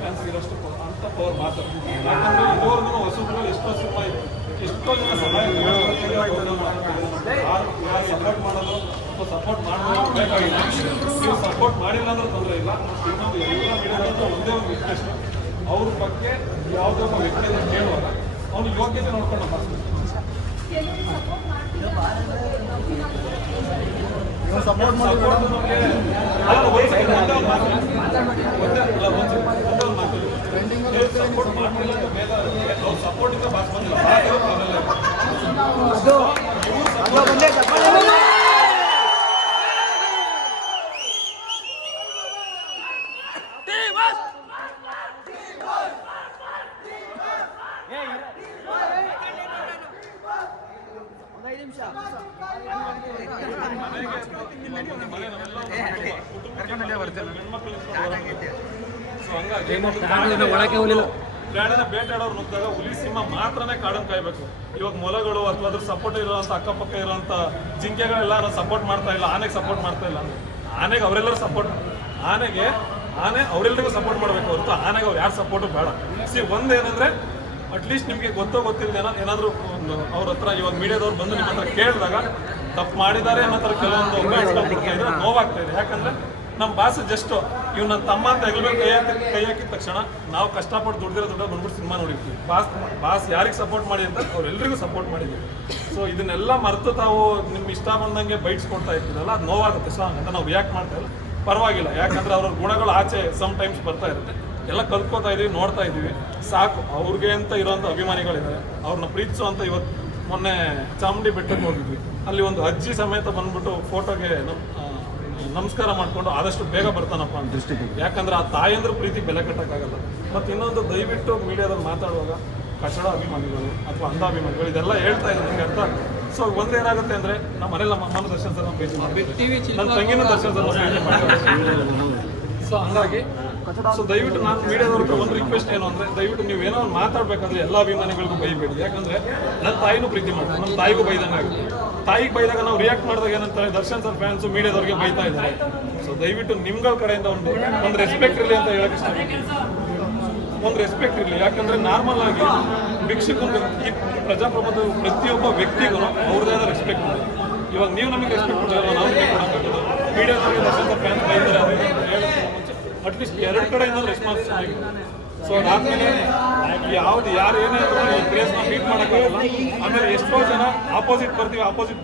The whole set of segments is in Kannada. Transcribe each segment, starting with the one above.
ಫ್ಯಾನ್ಸ್ ಇರೋಷ್ಟು ಅಂತ ಪವರ್ ಮಾತು. ಯಾಕಂದರೆ ಇದುವರೆಗೂ ಹೊಸಬ್ರು ಎಷ್ಟೋ ಸಿನಿಮಾ ಇದೆ, ಎಷ್ಟೋ ಜನ ಸಹಾಯ ಯಾರು ಸಪೋರ್ಟ್ ಮಾಡೋದು ಅಥವಾ ಸಪೋರ್ಟ್ ಮಾಡೋದು ಬೇಕಾಗಿಲ್ಲ. ನೀವು ಸಪೋರ್ಟ್ ಮಾಡಿಲ್ಲ ಅಂದ್ರೆ ತೊಂದರೆ ಇಲ್ಲ. ಇನ್ನೊಂದು ಎಲ್ಲ ಮೀಡಿಯಾದಂತ ಒಂದೇ ಒಂದು ರಿಕ್ವೆಸ್ಟ್, ಅವ್ರ ಬಗ್ಗೆ ಯಾವುದೋ ಒಬ್ಬ ವ್ಯಕ್ತಿಯನ್ನು ಕೇಳುವಾಗ ಅವನು ಯೋಗ್ಯತೆ ನೋಡ್ಕೊಂಡು ಮಾಡ್ತಾರೆ. ಸಪೋರ್ಟ್ ಸಪೋರ್ಟ್ ಇಂದ ಬಾಸ್ ಬಂದಿಲ್ಲ. ಪ್ರಾಣಿನ ಬೇಟಾಡೋರು ನುಗ್ಗಿದಾಗ ಹುಲಿ ಸಿಂಹ ಮಾತ್ರನೇ ಕಾಡನ್ನು ಕಾಯ್ಬೇಕು. ಇವಾಗ ಮೊಲಗಳು ಅಥವಾ ಅದ್ರ ಸಪೋರ್ಟ್ ಇರೋಂಥ ಅಕ್ಕಪಕ್ಕ ಇರೋಂಥ ಜಿಂಕೆಗಳೆಲ್ಲ ಸಪೋರ್ಟ್ ಮಾಡ್ತಾ ಇಲ್ಲ, ಆನೆಗೆ ಸಪೋರ್ಟ್ ಮಾಡ್ತಾ ಇಲ್ಲ. ಆನೆಗೆ ಅವರೆಲ್ಲರೂ ಸಪೋರ್ಟ್, ಆನೆ ಅವರೆಲ್ಲರಿಗೂ ಸಪೋರ್ಟ್ ಮಾಡಬೇಕು ಹೊರತು ಆನೆಗೆ ಅವ್ರು ಯಾರು ಸಪೋರ್ಟು ಬೇಡ. ಒಂದೇನಂದ್ರೆ ಅಟ್ಲೀಸ್ಟ್ ನಿಮಗೆ ಗೊತ್ತಿಲ್ಲದೆ ಏನಾದರೂ ಅವ್ರ ಹತ್ರ ಇವಾಗ ಮೀಡಿಯಾದವ್ರು ಬಂದು ನಿಮ್ಮ ಹತ್ರ ಕೇಳಿದಾಗ ತಪ್ಪು ಮಾಡಿದ್ದಾರೆ ಅನ್ನೋ ಥರ ಕೆಲವೊಂದು ಕೊಡ್ತಾ ಇದ್ರೆ ನೋವಾಗ್ತಾ ಇದೆ. ಯಾಕಂದ್ರೆ ನಮ್ಮ ಬಾಸ್ ಜಸ್ಟ್ ಇವ್ನ ತಮ್ಮ ಅಂತ ಹೆಗಲ್ಬೇಕು ಕೈ ಹಾಕಿದ ತಕ್ಷಣ ನಾವು ಕಷ್ಟಪಟ್ಟು ದುಡ್ದಿರೋ ದುಡ್ಡು ಬಂದ್ಬಿಟ್ಟು ಸಿನಿಮಾ ನೋಡಿರ್ತೀವಿ. ಬಾಸ್ ಯಾರಿಗೆ ಸಪೋರ್ಟ್ ಮಾಡಿ ಅಂತ ಅವ್ರೆಲ್ಲರಿಗೂ ಸಪೋರ್ಟ್ ಮಾಡಿದ್ವಿ. ಸೊ ಇದನ್ನೆಲ್ಲ ಮರೆತು ತಾವು ನಿಮ್ಮ ಇಷ್ಟ ಬಂದಂಗೆ ಬೈಟ್ಸ್ ಕೊಡ್ತಾ ಇರ್ತೀರಲ್ಲ, ಅದು ನೋವಾಗುತ್ತೆ. ಸೊ ಹಂಗಂತ ನಾವು ರಿಯಾಕ್ಟ್ ಮಾಡ್ತಾ ಇಲ್ಲ, ಪರವಾಗಿಲ್ಲ. ಯಾಕಂದ್ರೆ ಅವ್ರ ಗುಣಗಳು ಆಚೆ ಸಮ್ ಟೈಮ್ಸ್ ಬರ್ತಾ ಇರುತ್ತೆ, ಎಲ್ಲ ಕಲ್ತ್ಕೋತಾ ಇದೀವಿ, ನೋಡ್ತಾ ಇದ್ದೀವಿ. ಸಾಕು. ಅವ್ರಿಗೆ ಅಂತ ಇರೋಂಥ ಅಭಿಮಾನಿಗಳಿದ್ದಾರೆ, ಅವ್ರನ್ನ ಪ್ರೀತಿಸೋ ಅಂತ. ಇವತ್ತು ಮೊನ್ನೆ ಚಾಮುಂಡಿ ಬೆಟ್ಟಕ್ಕೆ ಹೋಗಿದ್ವಿ, ಅಲ್ಲಿ ಒಂದು ಅಜ್ಜಿ ಸಮೇತ ಬಂದ್ಬಿಟ್ಟು ಫೋಟೋಗೆ ನಮಸ್ಕಾರ ಮಾಡಿಕೊಂಡು ಆದಷ್ಟು ಬೇಗ ಬರ್ತಾನಪ್ಪ ಅಂತ ದೃಷ್ಟಿಗೆ. ಯಾಕಂದ್ರೆ ಆ ತಾಯಂದ್ರ ಪ್ರೀತಿ ಬೆಲೆ ಕಟ್ಟೋಕ್ಕಾಗಲ್ಲ. ಮತ್ತು ಇನ್ನೊಂದು, ದಯವಿಟ್ಟು ಮೀಡಿಯಾದಲ್ಲಿ ಮಾತಾಡುವಾಗ ಕಚಡ ಅಭಿಮಾನಿಗಳು ಅಥವಾ ಅಂಧ ಅಭಿಮಾನಿಗಳು ಇದೆಲ್ಲ ಹೇಳ್ತಾ ಇದ್ದಾರೆ, ನನಗೆ ಅರ್ಥ. ಸೊ ಒಂದೇನಾಗುತ್ತೆ ಅಂದರೆ ನಮ್ಮ ಮನೇಲಿ ನಮ್ಮ ಅಮ್ಮನ ದರ್ಶನ ಸರ್ ಭೇಟಿ ಮಾಡಿ, ನನ್ನ ತಂಗಿನ ದರ್ಶನ ಸರ್ ಭೇಟಿ ಮಾಡಿ. ಸೊ ಹಂಗಾಗಿ ದಯವಿಟ್ಟು ನಾನು ಮೀಡಿಯಾದವ್ರಿಗೆ ಒಂದು ರಿಕ್ವೆಸ್ಟ್ ಏನು ಅಂದರೆ, ದಯವಿಟ್ಟು ನೀವು ಏನೋ ಮಾತಾಡಬೇಕಾದ್ರೆ ಎಲ್ಲ ಅಭಿಮಾನಿಗಳಿಗೂ ಬೈಬೇಡಿ. ಯಾಕಂದರೆ ನನ್ನ ತಾಯಿನೂ ಪ್ರೀತಿ ಮಾಡ್ತಾರೆ, ನನ್ನ ತಾಯಿಗೂ ಬೈದಂಗೆ ಆಗುತ್ತೆ. ತಾಯಿಗೆ ಬೈದಾಗ ನಾವು ರಿಯಾಕ್ಟ್ ಮಾಡಿದಾಗ ಏನಂತಾರೆ, ದರ್ಶನ್ ಸರ್ ಫ್ಯಾನ್ಸು ಮೀಡಿಯಾದವ್ರಿಗೆ ಬೈತಾ ಇದ್ದಾರೆ. ಸೊ ದಯವಿಟ್ಟು ನಿಮ್ಗಳ ಕಡೆಯಿಂದ ಒಂದು ರೆಸ್ಪೆಕ್ಟ್ ಇರಲಿ ಅಂತ ಹೇಳಕ್ಕೆ ಇಷ್ಟಪಡ್ತೀನಿ. ಒಂದು ರೆಸ್ಪೆಕ್ಟ್ ಇರಲಿ. ಯಾಕಂದರೆ ನಾರ್ಮಲ್ ಆಗಿ ಭಿಕ್ಷಕರು ಈ ಪ್ರಜಾಪ್ರಭುತ್ವ ಪ್ರತಿಯೊಬ್ಬ ವ್ಯಕ್ತಿಗೂ ಅವ್ರದ್ದೇ ಆದ ರೆಸ್ಪೆಕ್ಟ್ ಇದೆ. ಇವಾಗ ನೀವು ನಮಗೆ ರೆಸ್ಪೆಕ್ಟ್ ಕೊಡಲ್ಲ, ನಾವು ನಿಮಗೆ ಕೊಡೋಕ್ಕಾಗೋದು. ಮೀಡಿಯಾದವ್ರಿಗೆ ದರ್ಶನ್ ಸರ್ ಫ್ಯಾನ್ಸ್ ಬೈತಾರೆ ಅಟ್ಲೀಸ್ಟ್ ಎರಡು ಕಡೆಯಿಂದ ರೆಸ್ಪಾನ್ಸ್ ಆಗಿದೆ. ಸೊ ಅದಾದ್ಮೇಲೆ ಯಾರು ಏನೇ ಕ್ರೇಸ್ನ ಬೀಟ್ ಮಾಡೋಕ್ಕಾಗಲ್ಲ. ಆಮೇಲೆ ಎಷ್ಟೋ ಜನ ಆಪೋಸಿಟ್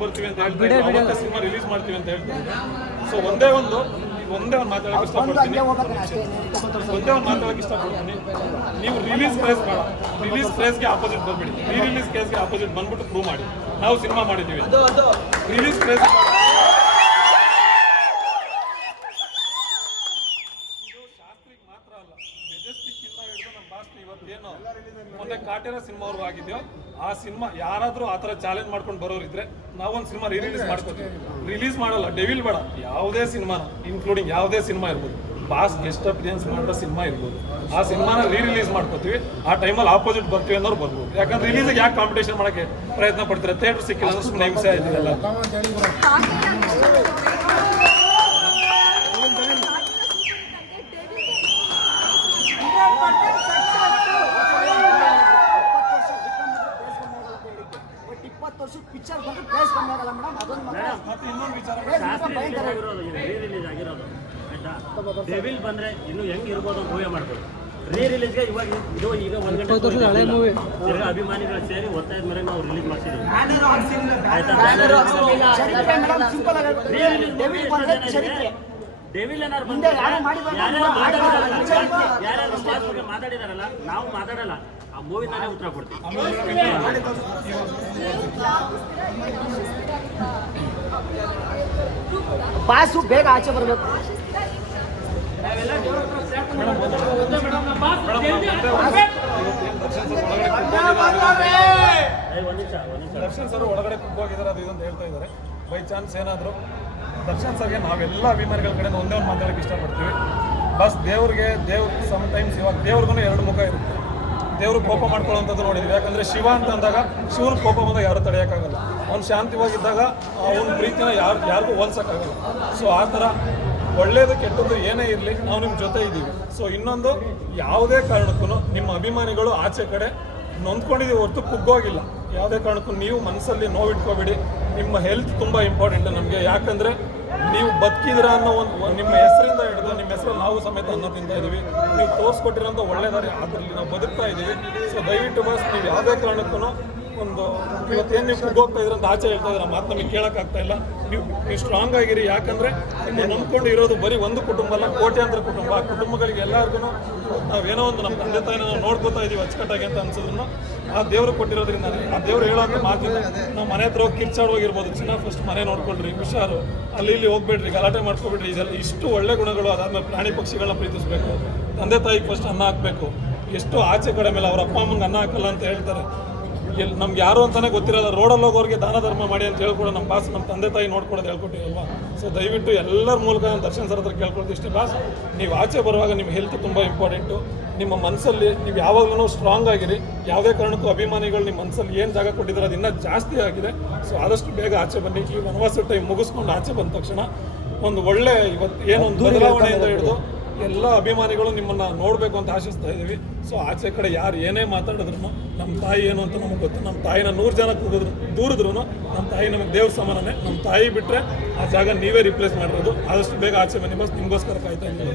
ಬರ್ತೀವಿ ಅಂತ ಹೇಳ್ತಾರೆ, ಅವತ್ತೇ ಸಿನಿಮಾ ರಿಲೀಸ್ ಮಾಡ್ತೀವಿ ಅಂತ ಹೇಳ್ತಾರೆ. ಸೊ ಒಂದೇ ಒಂದು ಮಾತಾಡೋಕೆ ಇಷ್ಟಪಡ್ತೀನಿ. ನೀವು ರಿಲೀಸ್ ಕ್ರೇಸ್ ಬೇಡ, ರಿಲೀಸ್ ಕ್ರೇಸ್ಗೆ ಆಪೋಸಿಟ್ ಬರ್ಬಿಡಿ. ರಿಲೀಸ್ ಕ್ರೇಸ್ಗೆ ಆಪೋಸಿಟ್ ಬಂದ್ಬಿಟ್ಟು ಪ್ರೂವ್ ಮಾಡಿ ನಾವು ಸಿನಿಮಾ ಮಾಡಿದ್ದೀವಿ. ರಿಲೀಸ್ ಕ್ರೇಸ್ ಮೊನ್ನೆ ಕಾಟೇರ ಸಿನಿಮಾ ಅವ್ರು ಆಗಿದೆಯೋ ಆ ಸಿನಿಮಾ ಯಾರಾದರೂ ಆ ಥರ ಚಾಲೆಂಜ್ ಮಾಡ್ಕೊಂಡು ಬರೋರಿದ್ರೆ ನಾವೊಂದು ಸಿನಿಮಾ ರಿಲೀಸ್ ಮಾಡ್ಕೋತೀವಿ. ರಿಲೀಸ್ ಮಾಡಲ್ಲ, ಡೆವಿಲ್ ಬೇಡ, ಯಾವುದೇ ಸಿನಿಮಾನ ಇನ್ಕ್ಲೂಡಿಂಗ್ ಯಾವುದೇ ಸಿನಿಮಾ ಇರ್ಬೋದು, ಬಾಸ್ ಗೆಸ್ಟ್ ಅಪಿಯರೆನ್ಸ್ ಮಾಡಿರೋ ಸಿನಿಮಾ ಇರ್ಬೋದು, ಆ ಸಿನಿಮಾನ ರಿಲೀಸ್ ಮಾಡ್ಕೋತೀವಿ. ಆ ಟೈಮಲ್ಲಿ ಆಪೋಸಿಟ್ ಬರ್ತೀವಿ ಅನ್ನೋರು ಬರ್ಬೋದು. ಯಾಕಂದ್ರೆ ರಿಲೀಸಿಗೆ ಯಾಕೆ ಕಾಂಪಿಟೇಷನ್ ಮಾಡೋಕ್ಕೆ ಪ್ರಯತ್ನ ಪಡ್ತಾರೆ? ಥಿಯೇಟರ್ ಸಿಕ್ಕಿಲ್ಲ ಅಂದ್ರೆ ಸುಮ್ಮನೆ ಹಿಂಸೆ ಆಯ್ತಿದೆಲ್ಲ. ಪಿಕ್ಚರ್ ಬಂದು ಪ್ರೈಸ್ ಕಮ್ಮಿ ಆಗಲ್ಲ ಮೇಡಮ್. ಮತ್ತೆ ಇನ್ನೊಂದು ವಿಚಾರ, ಡೆವಿಲ್ ಬಂದ್ರೆ ಇನ್ನು ಹೆಂಗ್ ಇರ್ಬೋದು ಮೂವಿ ಮಾಡ್ಬೋದು. ರಿಲೀಸ್ಗೆ ಇವಾಗ ಈಗ ಒಂದ್ ಗಂಟೆ ಅಭಿಮಾನಿಗಳು ಸೇರಿ ಒತ್ತಾಯದ ಮೇಲೆ ನಾವು ರಿಲೀಸ್ ಮಾಡ್ಸಿದ್ದೀವಿ. ಡೆವಿಲ್ ಏನಾರು ಬಂದ್ರೆ ಯಾರ್ಯಾರು ಮಾತಾಡಿದಾರಲ್ಲ, ನಾವು ಮಾತಾಡಲ್ಲ, ಆ ಮೂವಿ ತಾನೇ ಉತ್ತರ ಕೊಡ್ತೀವಿ. ಬಾಸು ಬೇಗ ಆಚೆ ಬರಬೇಕು. ದರ್ಶನ್ ಸರ್ ಒಳಗಡೆ ಹೋಗಿದ್ದಾರೆ, ಅದು ಇದೊಂದು ಹೇಳ್ತಾ ಇದ್ದಾರೆ. ಬೈ ಚಾನ್ಸ್ ಏನಾದರೂ ದರ್ಶನ್ ಸರ್ಗೆ ನಾವೆಲ್ಲ ಅಭಿಮಾನಿಗಳ ಕಡೆ ಒಂದೇ ಒಂದು ಮಾತಾಡೋಕ್ಕೆ ಇಷ್ಟಪಡ್ತೀವಿ. ಬಸ್ ದೇವ್ರಿಗೆ ಸಮ್ ಟೈಮ್ಸ್ ಇವಾಗ ದೇವ್ರಿಗೂ ಎರಡು ಮುಖ ಇರುತ್ತೆ. ದೇವರು ಕೋಪ ಮಾಡ್ಕೊಳ್ಳೋಂಥದ್ದು ನೋಡಿದ್ವಿ. ಯಾಕಂದರೆ ಶಿವ ಅಂತ ಅಂದಾಗ ಶಿವನ ಕೋಪ ಬಂದಾಗ ಯಾರು ತಡೆಯೋಕ್ಕಾಗಲ್ಲ. ಅವ್ನು ಶಾಂತಿವಾಗಿದ್ದಾಗ ಅವನ ಪ್ರೀತಿನ ಯಾರಿಗೂ ಹೋಲ್ಸೋಕ್ಕಾಗಲ್ಲ. ಸೊ ಆ ಥರ ಒಳ್ಳೇದು ಕೆಟ್ಟದ್ದು ಏನೇ ಇರಲಿ ನಾವು ನಿಮ್ಮ ಜೊತೆ ಇದ್ದೀವಿ. ಸೊ ಇನ್ನೊಂದು, ಯಾವುದೇ ಕಾರಣಕ್ಕೂ ನಿಮ್ಮ ಅಭಿಮಾನಿಗಳು ಆಚೆ ಕಡೆ ನೊಂದ್ಕೊಂಡಿದ್ದೀವಿ ಹೊರತು ಕುಗ್ಗೋಗಿಲ್ಲ. ಯಾವುದೇ ಕಾರಣಕ್ಕೂ ನೀವು ಮನಸ್ಸಲ್ಲಿ ನೋವಿಟ್ಕೋಬೇಡಿ. ನಿಮ್ಮ ಹೆಲ್ತ್ ತುಂಬ ಇಂಪಾರ್ಟೆಂಟ್ ನಮಗೆ. ಯಾಕಂದರೆ ನೀವು ಬದುಕಿದ್ರ ಅನ್ನೋ ಒಂದು ನಿಮ್ಮ ಹೆಸರಿಂದ ಹಿಡಿದು ನಿಮ್ಮ ಹೆಸರಲ್ಲಿ ನಾವು ಸಮೇತ ಅನ್ನ ತಿಂತಾ ಇದ್ದೀವಿ. ನೀವು ತೋರಿಸ್ಕೊಟ್ಟಿರೋಂಥ ಒಳ್ಳೆದಾರಿ ಅದರಲ್ಲಿ ನಾವು ಬದುಕ್ತಾ ಇದ್ದೀವಿ. ಸೊ ದಯವಿಟ್ಟು ಬಸ್ ನೀವು ಯಾವುದೇ ಕಾರಣಕ್ಕೂ ಒಂದು ಇವತ್ತೇನು ನೀವು ಕುಗ್ಗೋಗ್ತಾ ಇದ್ರಂತ ಆಚೆ ಹೇಳ್ತಾ ಇದ್ರೆ ಮಾತು ನಮಗೆ ಕೇಳೋಕ್ಕಾಗ್ತಾ ಇಲ್ಲ. ನೀವು ಸ್ಟ್ರಾಂಗ್ ಆಗಿರಿ. ಯಾಕಂದರೆ ನೀವು ನಂಬ್ಕೊಂಡು ಇರೋದು ಬರೀ ಒಂದು ಕುಟುಂಬ ಅಲ್ಲ, ಕೋಟ್ಯಾಂತರ ಕುಟುಂಬ. ಆ ಕುಟುಂಬಗಳಿಗೆ ಎಲ್ಲರಿಗೂ ನಾವೇನೋ ಒಂದು ನಮ್ಮ ತಂದೆ ತಾಯಿನ ನಾವು ನೋಡ್ಕೋತಾ ಇದ್ದೀವಿ ಅಚ್ಚುಕಟ್ಟಾಗಿ ಅಂತ ಅನ್ಸಿದ್ರು ಆ ದೇವರು ಕೊಟ್ಟಿರೋದ್ರಿಂದ, ಆ ದೇವರು ಹೇಳೋಂಥ ಮಾತಿಲ್ಲ. ನಾವು ಮನೆ ಹತ್ರ ಹೋಗಿ ಕಿರ್ಚಾಡೋಗಿರ್ಬೋದು, ಚೆನ್ನಾಗಿ ಫಸ್ಟ್ ಮನೆ ನೋಡ್ಕೊಳ್ರಿ, ಹುಷಾರು, ಅಲ್ಲಿ ಇಲ್ಲಿ ಹೋಗ್ಬೇಡ್ರಿ, ಗಲಾಟೆ ಮಾಡ್ಕೊಬೇಡ್ರಿ. ಇದೆಲ್ಲ ಇಷ್ಟು ಒಳ್ಳೆ ಗುಣಗಳು. ಅದಾದ್ಮೇಲೆ ಪ್ರಾಣಿ ಪಕ್ಷಿಗಳನ್ನ ಪ್ರೀತಿಸಬೇಕು, ತಂದೆ ತಾಯಿಗೆ ಫಸ್ಟ್ ಅನ್ನ ಹಾಕಬೇಕು. ಎಷ್ಟು ಆಚೆ ಕಡೆ ಮೇಲೆ ಅವ್ರ ಅಪ್ಪ ಅಮ್ಮಂಗೆ ಅನ್ನ ಹಾಕಲ್ಲ ಅಂತ ಹೇಳ್ತಾರೆ. ನಮ್ಗೆ ಯಾರು ಅಂತಾನೆ ಗೊತ್ತಿರಲ್ಲ. ರೋಡಲ್ಲಿ ಹೋಗೋರಿಗೆ ದಾನ ಧರ್ಮ ಮಾಡಿ ಅಂತ ಹೇಳ್ಕೊಡೋ ನಮ್ಮ ಬಾಸ್, ನಮ್ಮ ತಂದೆ ತಾಯಿ ನೋಡ್ಕೊಡೋದು ಹೇಳ್ಕೊಟ್ಟಿರಲ್ವಾ. ಸೊ ದಯವಿಟ್ಟು ಎಲ್ಲರ ಮೂಲಕ ನಾನು ದರ್ಶನ್ ಸರ್ ಹತ್ರ ಕೇಳ್ಕೊಳ್ತೀವಿ ಇಷ್ಟೇ ಬಾಸ್, ನೀವು ಆಚೆ ಬರುವಾಗ ನಿಮ್ಮ ಹೆಲ್ತ್ ತುಂಬ ಇಂಪಾರ್ಟೆಂಟು. ನಿಮ್ಮ ಮನಸ್ಸಲ್ಲಿ ನೀವು ಯಾವಾಗಲೂ ಸ್ಟ್ರಾಂಗ್ ಆಗಿರಿ. ಯಾವುದೇ ಕಾರಣಕ್ಕೂ ಅಭಿಮಾನಿಗಳು ನಿಮ್ಮ ಮನಸ್ಸಲ್ಲಿ ಏನು ಜಾಗ ಕೊಟ್ಟಿದ್ದಾರೆ ಅದು ಇನ್ನೂ ಜಾಸ್ತಿ ಆಗಿದೆ. ಸೊ ಆದಷ್ಟು ಬೇಗ ಆಚೆ ಬನ್ನಿ. ಈ ವನವಾಸ ಟೈಮ್ ಮುಗಿಸ್ಕೊಂಡು ಆಚೆ ಬಂದ ತಕ್ಷಣ ಒಂದು ಒಳ್ಳೆ ಇವತ್ತು ಏನೊಂದು ಬದಲಾವಣೆಯಿಂದ ಹಿಡಿದು ಎಲ್ಲ ಅಭಿಮಾನಿಗಳು ನಿಮ್ಮನ್ನು ನೋಡಬೇಕು ಅಂತ ಆಶಿಸ್ತಾ ಇದ್ದೀವಿ. ಸೊ ಆಚೆ ಕಡೆ ಯಾರು ಏನೇ ಮಾತಾಡಿದ್ರು ನಮ್ಮ ತಾಯಿ ಏನು ಅಂತ ನಮಗೆ ಗೊತ್ತು. ನಮ್ಮ ತಾಯಿನ 100 ಜನ ದೂರಿದ್ರು ನಮ್ಮ ತಾಯಿ ನಮಗೆ ದೇವ್ರ ಸಮಾನನೇ. ನಮ್ಮ ತಾಯಿ ಬಿಟ್ಟರೆ ಆ ಜಾಗ ನೀವೇ ರಿಪ್ಲೇಸ್ ಮಾಡಿರೋದು. ಆದಷ್ಟು ಬೇಗ ಆಚೆ ಬನ್ನಿ ಬಸ್, ನಿಮಗೋಸ್ಕರ ಕಾಯ್ತಾ ಇದ್ದೀವಿ.